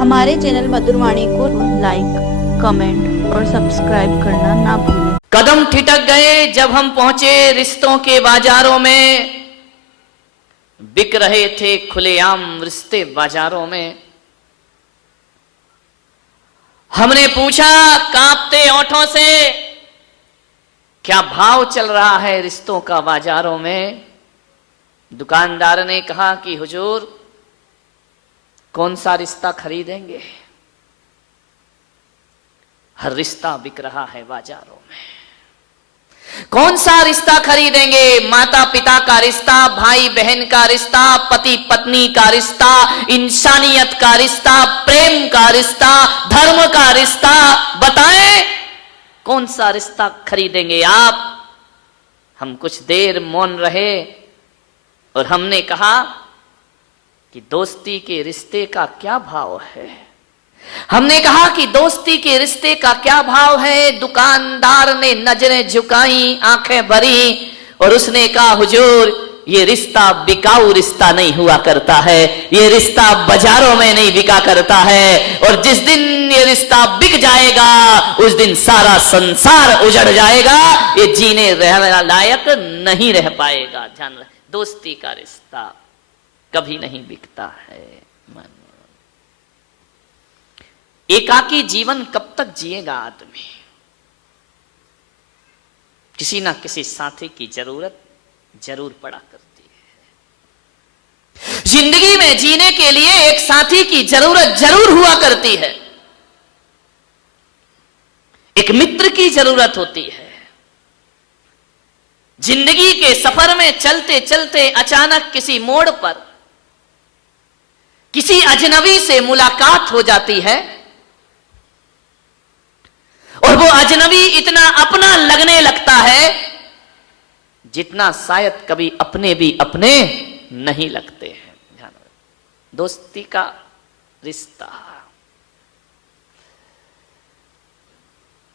हमारे चैनल मधुरवाणी को like, comment और सब्सक्राइब करना ना भूलें। कदम ठिठक गए जब हम पहुंचे रिश्तों के बाजारों में। बिक रहे थे खुलेआम रिश्ते बाजारों में। हमने पूछा कांपते ओंठों से, क्या भाव चल रहा है रिश्तों का बाजारों में। दुकानदार ने कहा कि हुजूर कौन सा रिश्ता खरीदेंगे, हर रिश्ता बिक रहा है बाजारों में। कौन सा रिश्ता खरीदेंगे, माता पिता का रिश्ता, भाई बहन का रिश्ता, पति पत्नी का रिश्ता, इंसानियत का रिश्ता, प्रेम का रिश्ता, धर्म का रिश्ता, बताएं कौन सा रिश्ता खरीदेंगे आप। हम कुछ देर मौन रहे और हमने कहा कि दोस्ती के रिश्ते का क्या भाव है। हमने कहा कि दोस्ती के रिश्ते का क्या भाव है। दुकानदार ने नजरें झुकाई, आंखें भरी और उसने कहा हुजूर ये रिश्ता बिकाऊ रिश्ता नहीं हुआ करता है, ये रिश्ता बाजारों में नहीं बिका करता है। और जिस दिन ये रिश्ता बिक जाएगा उस दिन सारा संसार उजड़ जाएगा, ये जीने रहने लायक नहीं रह पाएगा। ध्यान रहे, दोस्ती का रिश्ता कभी नहीं बिकता है। एकाकी जीवन कब तक जिएगा आदमी, किसी ना किसी साथी की जरूरत जरूर पड़ा करती है। जिंदगी में जीने के लिए एक साथी की जरूरत जरूर हुआ करती है, एक मित्र की जरूरत होती है। जिंदगी के सफर में चलते चलते अचानक किसी मोड़ पर किसी अजनबी से मुलाकात हो जाती है और वो अजनबी इतना अपना लगने लगता है जितना शायद कभी अपने भी अपने नहीं लगते हैं। ध्यान रखो, दोस्ती का रिश्ता।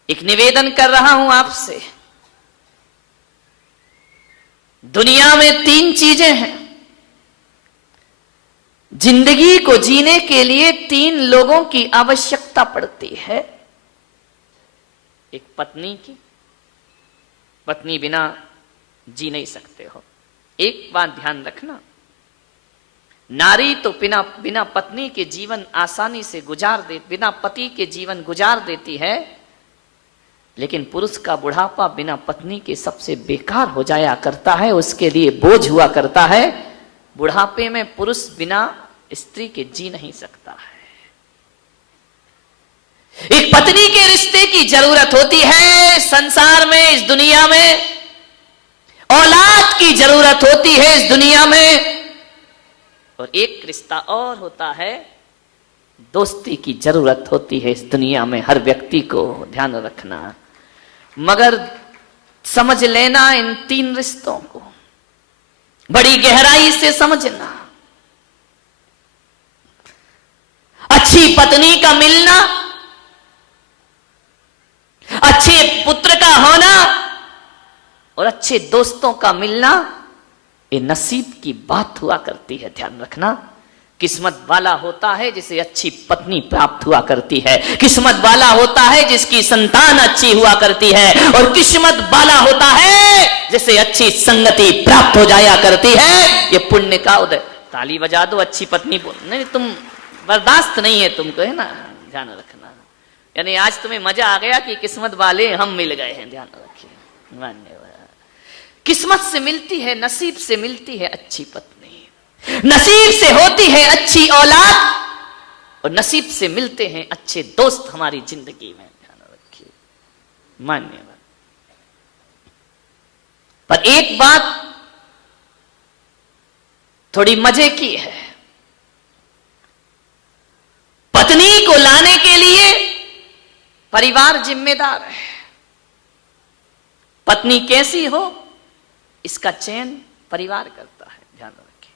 एक निवेदन कर रहा हूं आपसे, दुनिया में 3 चीजें हैं। जिंदगी को जीने के लिए 3 लोगों की आवश्यकता पड़ती है। एक पत्नी की, पत्नी बिना जी नहीं सकते हो। एक बात ध्यान रखना, नारी तो बिना पत्नी के जीवन आसानी से बिना पति के जीवन गुजार देती है, लेकिन पुरुष का बुढ़ापा बिना पत्नी के सबसे बेकार हो जाया करता है, उसके लिए बोझ हुआ करता है। बुढ़ापे में पुरुष बिना स्त्री के जी नहीं सकता है। एक पत्नी के रिश्ते की जरूरत होती है संसार में, इस दुनिया में। औलाद की जरूरत होती है इस दुनिया में। और एक रिश्ता और होता है, दोस्ती की जरूरत होती है इस दुनिया में हर व्यक्ति को। ध्यान रखना, मगर समझ लेना इन 3 रिश्तों को, बड़ी गहराई से समझना। अच्छी पत्नी का मिलना, अच्छे पुत्र का होना और अच्छे दोस्तों का मिलना, ये नसीब की बात हुआ करती है। ध्यान रखना, किस्मत वाला होता है जिसे अच्छी पत्नी प्राप्त हुआ करती है, किस्मत वाला होता है जिसकी संतान अच्छी हुआ करती है, और किस्मत वाला होता है जिसे अच्छी संगति प्राप्त हो जाया करती है। ये पुण्य का उदय। ताली बजा दो, अच्छी पत्नी बोल। नहीं, तुम बर्दाश्त नहीं है तुमको, है ना। ध्यान रखना, यानी आज तुम्हें मजा आ गया कि किस्मत वाले हम मिल गए हैं। ध्यान रखिए, धन्यवाद। किस्मत से मिलती है, नसीब से मिलती है अच्छी पत्नी, नसीब से होती है अच्छी औलाद, और नसीब से मिलते हैं अच्छे दोस्त हमारी जिंदगी में। ध्यान रखिए, मान्यवाद। पर एक बात थोड़ी मजे की है, पत्नी को लाने के लिए परिवार जिम्मेदार है। पत्नी कैसी हो इसका चयन परिवार करता है। ध्यान रखिए,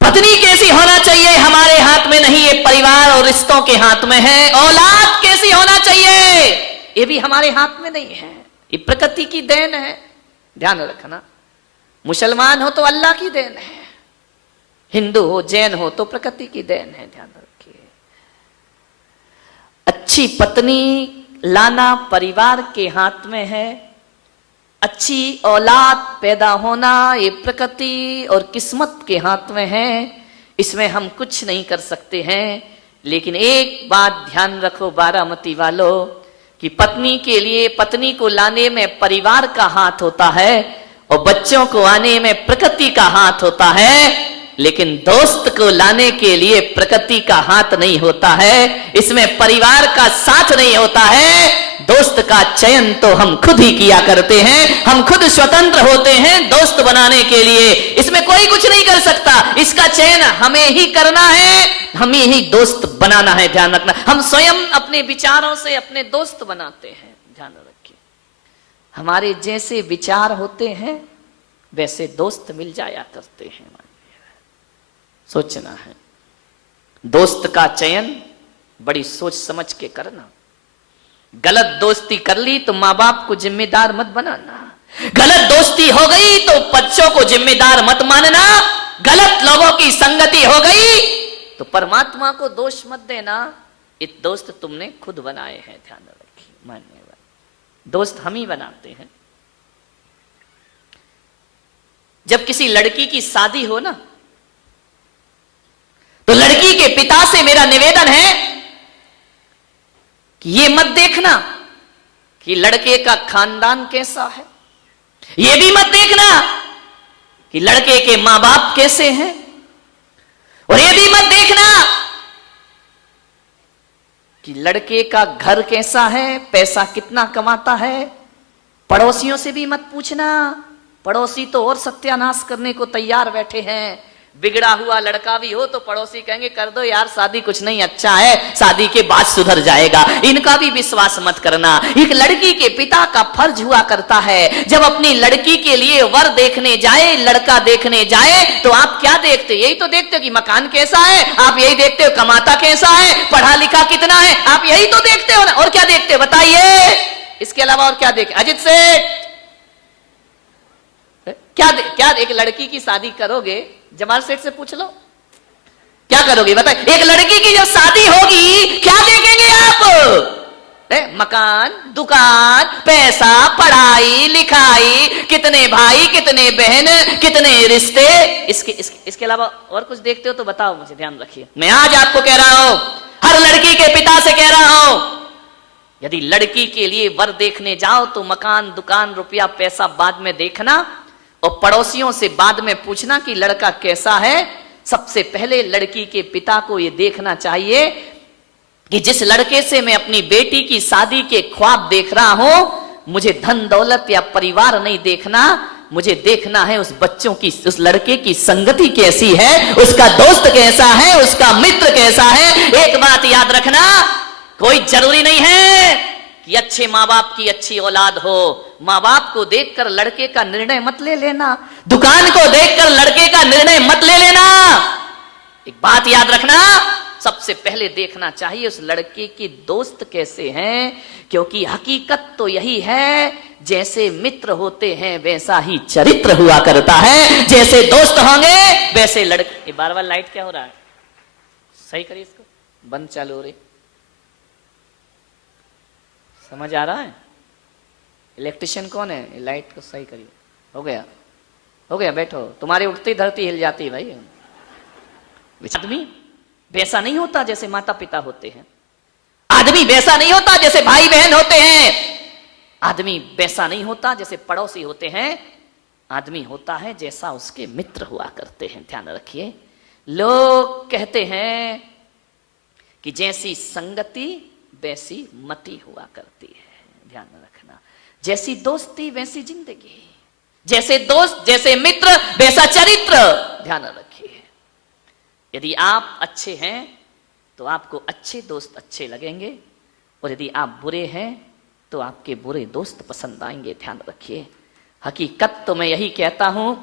पत्नी कैसी होना चाहिए हमारे हाथ में नहीं, ये परिवार और रिश्तों के हाथ में है। औलाद कैसी होना चाहिए ये भी हमारे हाथ में नहीं है, ये प्रकृति की देन है। ध्यान रखना, मुसलमान हो तो अल्लाह की देन है, हिंदू हो जैन हो तो प्रकृति की देन है, ध्यान रखिए। अच्छी पत्नी लाना परिवार के हाथ में है, अच्छी औलाद पैदा होना ये प्रकृति और किस्मत के हाथ में है, इसमें हम कुछ नहीं कर सकते हैं। लेकिन एक बात ध्यान रखो बारामती वालों, कि पत्नी के लिए, पत्नी को लाने में परिवार का हाथ होता है और बच्चों को आने में प्रकृति का हाथ होता है, लेकिन दोस्त को लाने के लिए प्रकृति का हाथ नहीं होता है, इसमें परिवार का साथ नहीं होता है। दोस्त का चयन तो हम खुद ही किया करते हैं, हम खुद स्वतंत्र होते हैं दोस्त बनाने के लिए, इसमें कोई कुछ नहीं कर सकता। इसका चयन हमें ही करना है, हमें ही दोस्त बनाना है, ध्यान रखना। हम स्वयं अपने विचारों से अपने दोस्त बनाते हैं, ध्यान रखिए। हमारे जैसे विचार होते हैं वैसे दोस्त मिल जाया करते हैं, सोचना है। दोस्त का चयन बड़ी सोच समझ के करना। गलत दोस्ती कर ली तो माँ बाप को जिम्मेदार मत बनाना, गलत दोस्ती हो गई तो बच्चों को जिम्मेदार मत मानना, गलत लोगों की संगति हो गई तो परमात्मा को दोष मत देना, ये दोस्त तुमने खुद बनाए हैं, ध्यान रखिए। मान्यवर दोस्त हम ही बनाते हैं। जब किसी लड़की की शादी हो ना, तो लड़की के पिता से मेरा निवेदन है कि ये मत देखना कि लड़के का खानदान कैसा है, ये भी मत देखना कि लड़के के मां बाप कैसे हैं, और ये भी मत देखना कि लड़के का घर कैसा है, पैसा कितना कमाता है। पड़ोसियों से भी मत पूछना, पड़ोसी तो और सत्यानाश करने को तैयार बैठे हैं। बिगड़ा हुआ लड़का भी हो तो पड़ोसी कहेंगे कर दो यार शादी, कुछ नहीं अच्छा है, शादी के बाद सुधर जाएगा। इनका भी विश्वास मत करना। एक लड़की के पिता का फर्ज हुआ करता है, जब अपनी लड़की के लिए वर देखने जाए, लड़का देखने जाए, तो आप क्या देखते? यही तो देखते हो कि मकान कैसा है, आप यही देखते हो कमाता कैसा है, पढ़ा लिखा कितना है, आप यही तो देखते हो ना। और क्या देखते हो बताइए? इसके अलावा और क्या देखे? अजित सेठ क्या एक लड़की की शादी करोगे, जमाल सेठ से पूछ लो, क्या करोगे बताइए? एक लड़की की जब शादी होगी क्या देखेंगे आप? मकान, दुकान, पैसा, पढ़ाई लिखाई, कितने भाई, कितने बहन, कितने रिश्ते, इसके अलावा और कुछ देखते हो तो बताओ मुझे, ध्यान रखिए। मैं आज आपको कह रहा हूं, हर लड़की के पिता से कह रहा हूं, यदि लड़की के लिए वर देखने जाओ तो मकान, दुकान, रुपया, पैसा बाद में देखना, और पड़ोसियों से बाद में पूछना कि लड़का कैसा है। सबसे पहले लड़की के पिता को यह देखना चाहिए कि जिस लड़के से मैं अपनी बेटी की शादी के ख्वाब देख रहा हूं, मुझे धन दौलत या परिवार नहीं देखना, मुझे देखना है उस बच्चों की, उस लड़के की संगति कैसी है, उसका दोस्त कैसा है, उसका मित्र कैसा है। एक बात याद रखना, कोई जरूरी नहीं है कि अच्छे माँ बाप की अच्छी औलाद हो। माँ बाप को देखकर लड़के का निर्णय मत ले लेना, दुकान को देखकर लड़के का निर्णय मत ले लेना। एक बात याद रखना, सबसे पहले देखना चाहिए उस लड़के के दोस्त कैसे हैं, क्योंकि हकीकत तो यही है, जैसे मित्र होते हैं वैसा ही चरित्र हुआ करता है, जैसे दोस्त होंगे वैसे लड़के। बार बार लाइट क्या हो रहा है? सही करिए इसको, बंद चालू हो रही, समझ आ रहा है? इलेक्ट्रिशियन कौन है? लाइट को सही करिए। हो गया, हो गया, बैठो। तुम्हारे उठते ही धरती हिल जाती है भाई। आदमी वैसा नहीं होता जैसे माता पिता होते हैं, आदमी वैसा नहीं होता जैसे भाई बहन होते हैं, आदमी वैसा नहीं होता जैसे पड़ोसी होते हैं, आदमी होता है जैसा उसके मित्र हुआ करते हैं। ध्यान रखिए, लोग कहते हैं कि जैसी संगति वैसी मति हुआ करती है। ध्यान रखना, जैसी दोस्ती वैसी जिंदगी, जैसे दोस्त जैसे मित्र वैसा चरित्र। ध्यान रखिए, यदि आप अच्छे हैं तो आपको अच्छे दोस्त अच्छे लगेंगे, और यदि आप बुरे हैं तो आपके बुरे दोस्त पसंद आएंगे। ध्यान रखिए, हकीकत तो मैं यही कहता हूं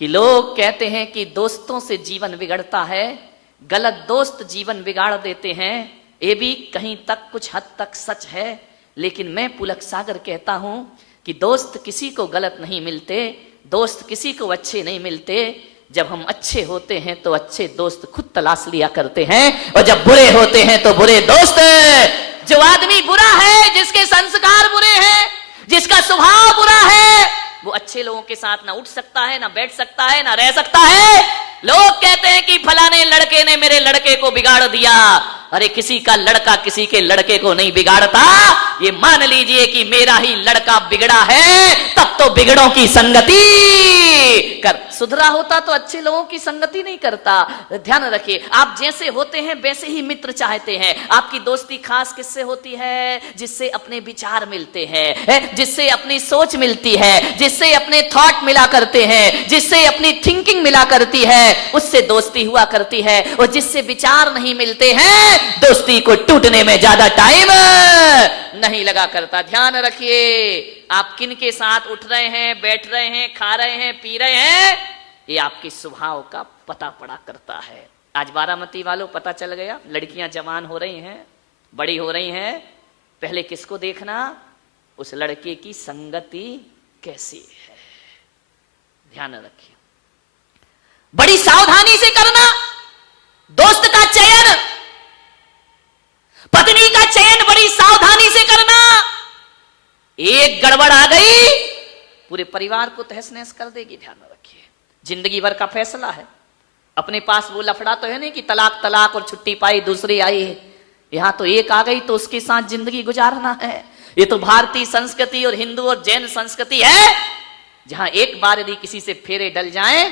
कि लोग कहते हैं कि दोस्तों से जीवन बिगड़ता है, गलत दोस्त जीवन बिगाड़ देते हैं। ये भी कहीं तक कुछ हद तक सच है, लेकिन मैं पुलक सागर कहता हूं कि दोस्त किसी को गलत नहीं मिलते, दोस्त किसी को अच्छे नहीं मिलते। जब हम अच्छे होते हैं तो अच्छे दोस्त खुद तलाश लिया करते हैं, और जब बुरे होते हैं तो बुरे दोस्त। जो आदमी बुरा है, जिसके संस्कार बुरे हैं, जिसका स्वभाव बुरा है, वो अच्छे लोगों के साथ ना उठ सकता है, ना बैठ सकता है, ना रह सकता है। लोग कहते हैं कि फलाने लड़के ने मेरे लड़के को बिगाड़ दिया। अरे किसी का लड़का किसी के लड़के को नहीं बिगाड़ता। ये मान लीजिए कि मेरा ही लड़का बिगड़ा है, तब तो बिगड़ों की संगति कर। सुधरा होता तो अच्छे लोगों की संगति नहीं करता। ध्यान रखिए, आप जैसे होते हैं वैसे ही मित्र चाहते हैं। आपकी दोस्ती खास किससे होती है? जिससे अपने विचार मिलते हैं, जिससे अपनी सोच मिलती है, जिससे अपने थॉट मिला करते हैं, जिससे अपनी थिंकिंग मिला करती है, उससे दोस्ती हुआ करती है। और जिससे विचार नहीं मिलते हैं, दोस्ती को टूटने में ज्यादा टाइम नहीं लगा करता। ध्यान रखिए, आप किन के साथ उठ रहे हैं, बैठ रहे हैं, खा रहे हैं, पी रहे हैं, ये आपके स्वभाव का पता पड़ा करता है। आज बारामती वालों पता चल गया, लड़कियां जवान हो रही हैं, बड़ी हो रही हैं। पहले किसको देखना? उस लड़के की संगति कैसी है। ध्यान रखिए, बड़ी सावधानी से करना दोस्त का चयन, पत्नी का चयन बड़ी सावधानी से करना। एक गड़बड़ आ गई, पूरे परिवार को तहस नहस कर देगी। ध्यान रखिए, जिंदगी भर का फैसला है। अपने पास वो लफड़ा तो है नहीं कि तलाक तलाक और छुट्टी पाई दूसरी आई है। यहां तो एक आ गई तो उसके साथ जिंदगी गुजारना है। ये तो भारतीय संस्कृति और हिंदू और जैन संस्कृति है, जहां एक बार यदि किसी से फेरे डल जाएं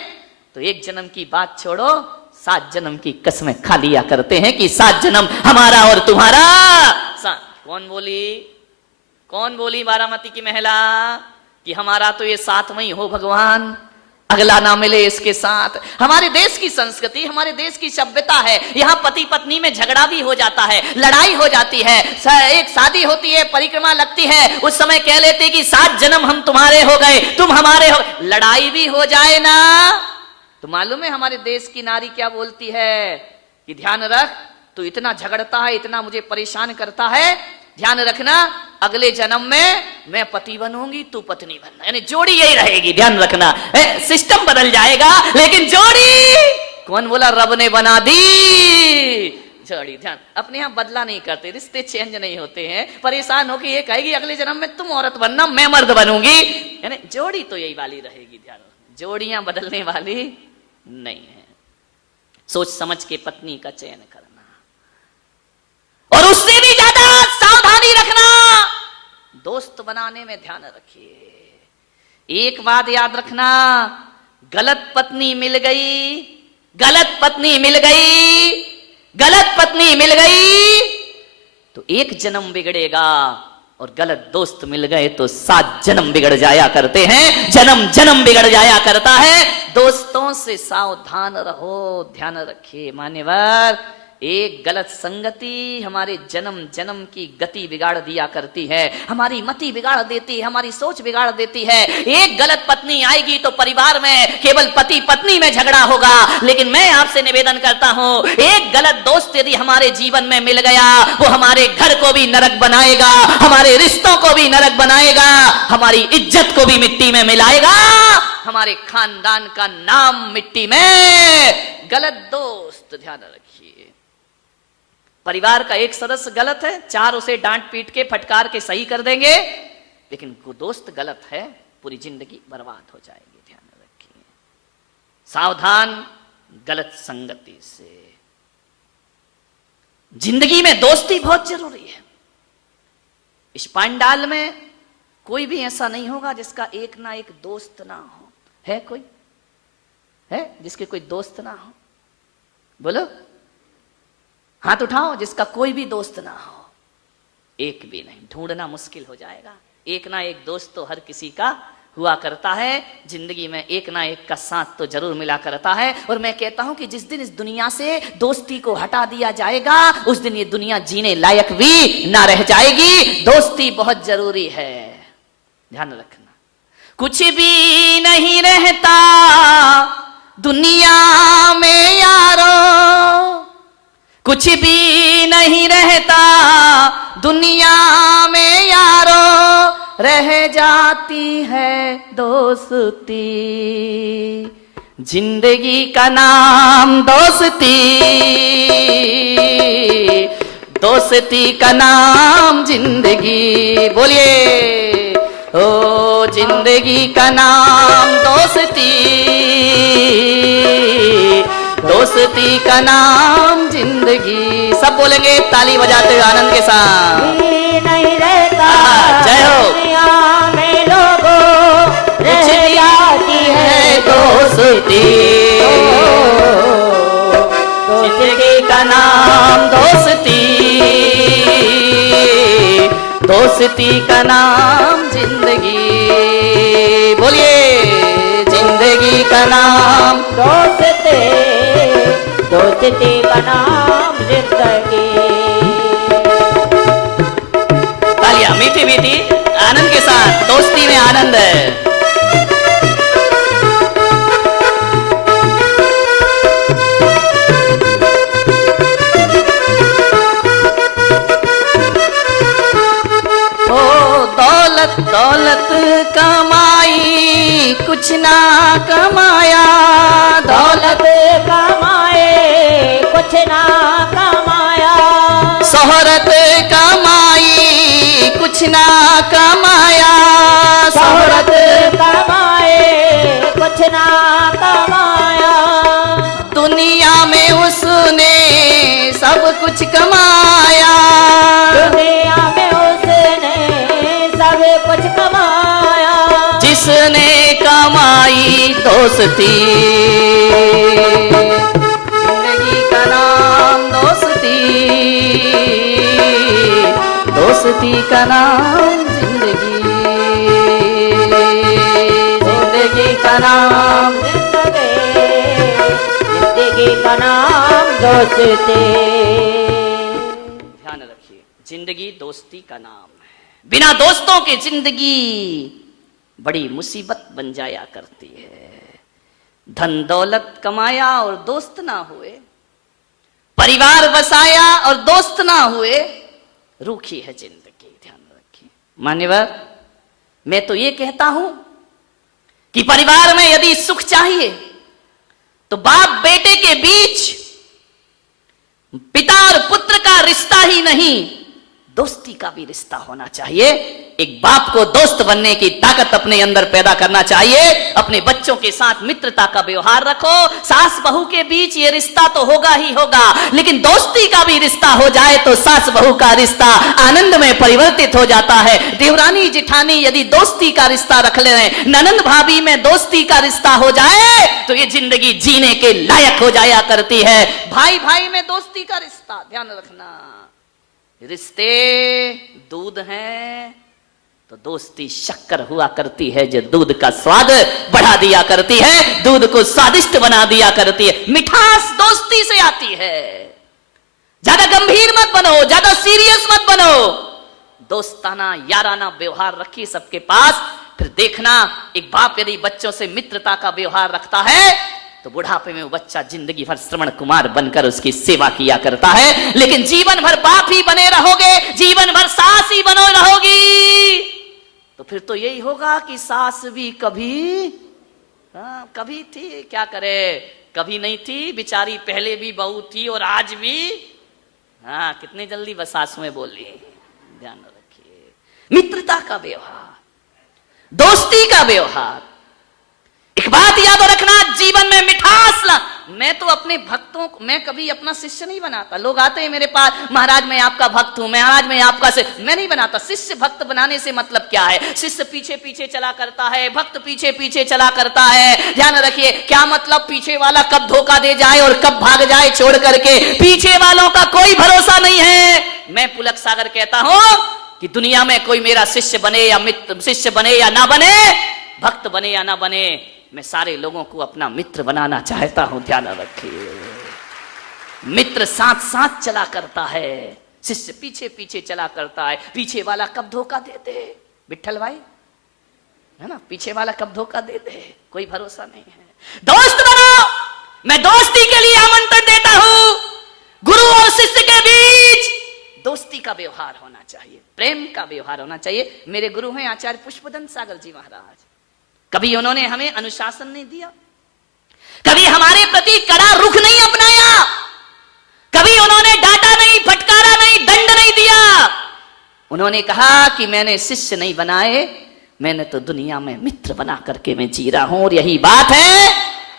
तो एक जन्म की बात छोड़ो, 7 जन्म की कसमें खा लिया करते हैं कि 7 जन्म हमारा और तुम्हारा। कौन बोली बारामती की महिला कि हमारा तो ये 7वां ही हो भगवान, अगला ना मिले इसके साथ। हमारे देश की संस्कृति, हमारे देश की सभ्यता है, यहाँ पति पत्नी में झगड़ा भी हो जाता है, लड़ाई हो जाती है। एक शादी होती है, परिक्रमा लगती है, उस समय कह लेते कि 7 जन्म हम तुम्हारे हो गए, तुम हमारे हो। लड़ाई भी हो जाए ना तो मालूम है हमारे देश की नारी क्या बोलती है कि ध्यान रख, तू इतना झगड़ता है, इतना मुझे परेशान करता है, ध्यान रखना अगले जन्म में मैं पति बनूंगी, तू पत्नी बनना। यानी जोड़ी यही रहेगी। ध्यान रखना, सिस्टम बदल जाएगा लेकिन जोड़ी कौन बोला? रब ने बना दी जोड़ी। ध्यान, अपने यहां बदला नहीं करते, रिश्ते चेंज नहीं होते हैं। परेशान होकर ये कहेगी अगले जन्म में तुम औरत बनना, मैं मर्द बनूंगी। यानी जोड़ी तो यही वाली रहेगी। ध्यान, जोड़ियां बदलने वाली नहीं है। सोच समझ के पत्नी का चयन करना, और उससे भी ज्यादा सावधानी रखना दोस्त बनाने में। ध्यान रखिए, एक बात याद रखना, गलत पत्नी मिल गई, गलत पत्नी मिल गई, गलत पत्नी मिल गई तो एक जन्म बिगड़ेगा, और गलत दोस्त मिल गए तो 7 जन्म बिगड़ जाया करते हैं, जन्म जन्म बिगड़ जाया करता है। दोस्तों से सावधान रहो। ध्यान रखिए मान्यवर, एक गलत संगति हमारे जन्म जन्म की गति बिगाड़ दिया करती है, हमारी मति बिगाड़ देती है, हमारी सोच बिगाड़ देती है। एक गलत पत्नी आएगी तो परिवार में केवल पति पत्नी में झगड़ा होगा। लेकिन मैं आपसे निवेदन करता हूं, एक गलत दोस्त यदि हमारे जीवन में मिल गया, वो हमारे घर को भी नरक बनाएगा, हमारे रिश्तों को भी नरक बनाएगा, हमारी इज्जत को भी मिट्टी में मिलाएगा, हमारे खानदान का नाम मिट्टी में। गलत दोस्त, ध्यान रखिए, परिवार का एक सदस्य गलत है, 4 उसे डांट पीट के फटकार के सही कर देंगे, लेकिन वो दोस्त गलत है, पूरी जिंदगी बर्बाद हो जाएगी। ध्यान रखिए, सावधान गलत संगति से। जिंदगी में दोस्ती बहुत जरूरी है। इस पांडाल में कोई भी ऐसा नहीं होगा जिसका एक ना एक दोस्त ना हो। है कोई? है जिसके कोई दोस्त ना हो? बोलो, हाथ उठाओ जिसका कोई भी दोस्त ना हो। एक भी नहीं, ढूंढना मुश्किल हो जाएगा। एक ना एक दोस्त तो हर किसी का हुआ करता है। जिंदगी में एक ना एक का साथ तो जरूर मिला करता है। और मैं कहता हूं कि जिस दिन इस दुनिया से दोस्ती को हटा दिया जाएगा, उस दिन ये दुनिया जीने लायक भी ना रह जाएगी। दोस्ती बहुत जरूरी है, ध्यान रखना। कुछ भी नहीं रहता दुनिया में यारो, कुछ भी नहीं रहता दुनिया में यारो, रह जाती है दोस्ती। जिंदगी का नाम दोस्ती, दोस्ती का नाम जिंदगी। बोलिए ओ जिंदगी का नाम दोस्ती, दोस्ती का नाम जिंदगी। सब बोलेंगे ताली बजाते हुए आनंद के साथ। नहीं रहता जय हो। दुनिया में लोगों रह जाती है दोस्ती, जिंदगी का नाम दोस्ती, दोस्ती का नाम जिंदगी। बोलिए जिंदगी का नाम दोस्ती, दोस्ती का नाम जिंदगी। तालियां मीठी मीठी आनंद के साथ। दोस्ती में आनंद है। दौलत दौलत कमाई कुछ ना कमाया, दौलत कमाए कुछ ना कमाया, शोहरत कमाई कुछ ना कमाया, शोहरत कमाए कुछ ना कमाया, दुनिया में उसने सब कुछ कमाया, दुनिया में उसने सब कुछ कमाया, जिसने कमाई दोस्ती, जिंदगी का नाम दोस्ती, दोस्ती का नाम जिंदगी, जिंदगी का नाम जिंदगी का नाम दोस्ती। ध्यान रखिए, जिंदगी दोस्ती का नाम है। बिना दोस्तों की जिंदगी बड़ी मुसीबत बन जाया करती है। धन दौलत कमाया और दोस्त ना हुए, परिवार बसाया और दोस्त ना हुए, रूखी है जिंदगी। ध्यान रखिए मान्यवर, मैं तो ये कहता हूं कि परिवार में यदि सुख चाहिए तो बाप बेटे के बीच पिता और पुत्र का रिश्ता ही नहीं, दोस्ती का भी रिश्ता होना चाहिए। एक बाप को दोस्त बनने की ताकत अपने अंदर पैदा करना चाहिए। अपने बच्चों के साथ मित्रता का व्यवहार रखो। सास बहू के बीच ये रिश्ता तो होगा ही होगा, लेकिन दोस्ती का भी रिश्ता हो जाए तो सास बहू का रिश्ता आनंद में परिवर्तित हो जाता है। देवरानी जिठानी यदि दोस्ती का रिश्ता रख ले, ननंद भाभी में दोस्ती का रिश्ता हो जाए तो ये जिंदगी जीने के लायक हो जाया करती है। भाई भाई में दोस्ती का रिश्ता, ध्यान रखना, रिश्ते दूध हैं तो दोस्ती शक्कर हुआ करती है, जो दूध का स्वाद बढ़ा दिया करती है, दूध को स्वादिष्ट बना दिया करती है। मिठास दोस्ती से आती है। ज्यादा गंभीर मत बनो, ज्यादा सीरियस मत बनो, दोस्ताना याराना व्यवहार रखिए सबके पास। फिर देखना, एक बाप यदि बच्चों से मित्रता का व्यवहार रखता है तो बुढ़ापे में वो बच्चा जिंदगी भर श्रवण कुमार बनकर उसकी सेवा किया करता है। लेकिन जीवन भर बाप ही बने रहोगे, जीवन भर सास ही बनो रहोगी, तो फिर तो यही होगा कि सास भी कभी कभी थी, क्या करे, कभी नहीं थी बेचारी, पहले भी बहू थी और आज भी। कितनी जल्दी बस सासू में बोली। ध्यान रखिए, मित्रता का व्यवहार, दोस्ती का व्यवहार। एक बात याद रखना, जीवन में मिठास ला। मैं तो अपने भक्तों को, मैं कभी अपना शिष्य नहीं बनाता। लोग आते हैं मेरे पास, महाराज मैं आपका भक्त हूं, महाराज मैं आपका शिष्य, मैं नहीं बनाता। शिष्य भक्त बनाने से मतलब क्या है? शिष्य पीछे पीछे चला करता है, भक्त पीछे पीछे चला करता है। ध्यान रखिए, क्या मतलब पीछे वाला कब धोखा दे जाए और कब भाग जाए छोड़ करके, पीछे वालों का कोई भरोसा नहीं है। मैं पुलक सागर कहता हूं कि दुनिया में कोई मेरा शिष्य बने या मित्र, शिष्य बने या ना बने, भक्त बने या ना बने, मैं सारे लोगों को अपना मित्र बनाना चाहता हूं। ध्यान रखिए, मित्र साथ साथ चला करता है, शिष्य पीछे पीछे चला करता है। पीछे वाला कब धोखा दे दे, विठल भाई है ना, पीछे वाला कब धोखा दे दे, कोई भरोसा नहीं है। दोस्त बनो। मैं दोस्ती के लिए आमंत्रण देता हूं। गुरु और शिष्य के बीच दोस्ती का व्यवहार होना चाहिए, प्रेम का व्यवहार होना चाहिए। मेरे गुरु हैं आचार्य पुष्पदंत सागर जी महाराज। कभी उन्होंने हमें अनुशासन नहीं दिया, कभी हमारे प्रति कड़ा रुख नहीं अपनाया, कभी उन्होंने डांटा नहीं, फटकारा नहीं, दंड नहीं दिया। उन्होंने कहा कि मैंने शिष्य नहीं बनाए, मैंने तो दुनिया में मित्र बना करके मैं जी रहा हूं। और यही बात है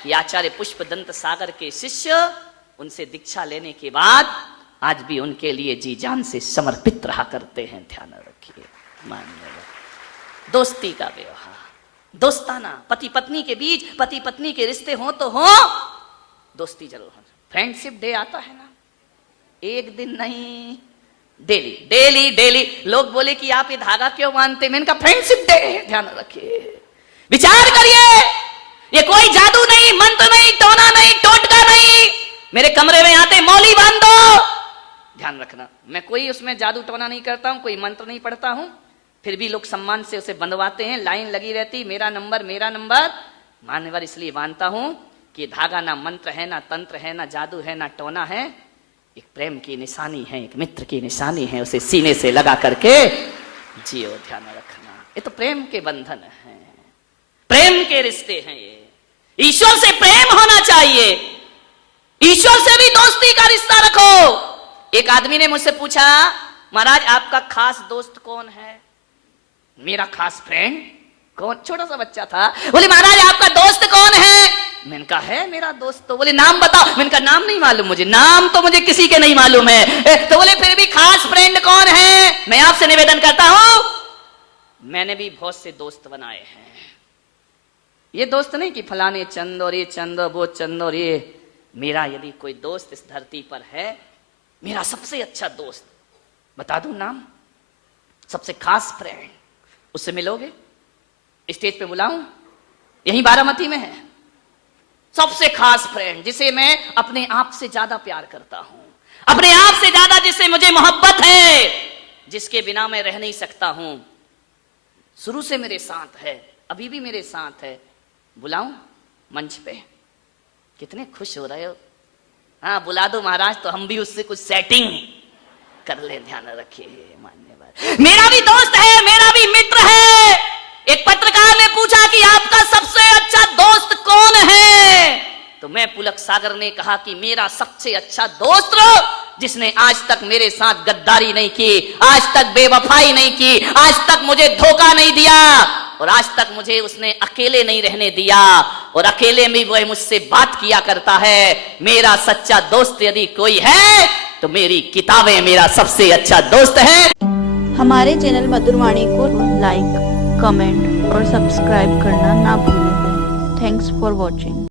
कि आचार्य पुष्पदंत सागर के शिष्य उनसे दीक्षा लेने के बाद आज भी उनके लिए जी जान से समर्पित रहा करते हैं। ध्यान रखिए, मानिएगा। दोस्ती का व्यवहार, दोस्ताना, पति पत्नी के बीच, पति पत्नी के रिश्ते हो तो हो, दोस्ती जरूर हो। फ्रेंडशिप डे आता है ना, एक दिन नहीं, डेली डेली डेली। लोग बोले कि आप ये धागा क्यों मानते, मैंने कहा फ्रेंडशिप डे है। ध्यान रखिए, विचार करिए, ये कोई जादू नहीं, मंत्र नहीं, टोना नहीं, टोटका नहीं। मेरे कमरे में आते मौली बांध दो, ध्यान रखना, मैं कोई उसमें जादू टोना नहीं करता हूं, कोई मंत्र नहीं पढ़ता हूं, फिर भी लोग सम्मान से उसे बंधवाते हैं, लाइन लगी रहती, मेरा नंबर मेरा नंबर। मान्यवर इसलिए मानता हूं कि धागा ना मंत्र है, ना तंत्र है, ना जादू है, ना टोना है, एक प्रेम की निशानी है, एक मित्र की निशानी है, उसे सीने से लगा करके जियो। ध्यान रखना, ये तो प्रेम के बंधन है, प्रेम के रिश्ते हैं। ये ईश्वर से प्रेम होना चाहिए, ईश्वर से भी दोस्ती का रिश्ता रखो। एक आदमी ने मुझसे पूछा, महाराज आपका खास दोस्त कौन है? मेरा खास फ्रेंड कौन? छोटा सा बच्चा था, बोले महाराज आपका दोस्त कौन है? मैंने कहा है मेरा दोस्त। तो बोले नाम बताओ। मैंने कहा नाम नहीं मालूम मुझे, नाम तो मुझे किसी के नहीं मालूम है। तो बोले फिर भी खास फ्रेंड कौन है? मैं आपसे निवेदन करता हूं, मैंने भी बहुत से दोस्त बनाए हैं। ये दोस्त नहीं कि फलाने चंद और ये चंद और वो चंद और ये। मेरा यदि कोई दोस्त इस धरती पर है, मेरा सबसे अच्छा दोस्त, बता दूं नाम, सबसे खास फ्रेंड, उससे मिलोगे? स्टेज पे बुलाऊं? यही बारामती में है। सबसे खास फ्रेंड जिसे मैं अपने आप से ज्यादा प्यार करता हूं, अपने आप से ज्यादा जिससे मुझे मोहब्बत है, जिसके बिना मैं रह नहीं सकता हूं, शुरू से मेरे साथ है, अभी भी मेरे साथ है। बुलाऊं मंच पे? कितने खुश हो रहे हो? हाँ बुला दो महाराज, तो हम भी उससे कुछ सेटिंग कर ले। ध्यान रखिए मान्यवर, मेरा भी दोस्त है, मेरा भी मित्र है। एक पत्रकार ने पूछा कि आपका सबसे अच्छा दोस्त कौन है? तो मैं पुलक सागर ने कहा कि मेरा सबसे अच्छा दोस्त जिसने आज तक मेरे साथ गद्दारी नहीं की, आज तक बेवफाई नहीं की, आज तक मुझे धोखा नहीं दिया, और आज तक मुझे उसने अकेले नहीं रहने दिया, और अकेले में वह मुझसे बात किया करता है। मेरा सच्चा दोस्त यदि कोई है तो मेरी किताबें मेरा सबसे अच्छा दोस्त है। हमारे चैनल मधुरवाणी को लाइक, कमेंट और सब्सक्राइब करना ना भूलें। Thanks for watching.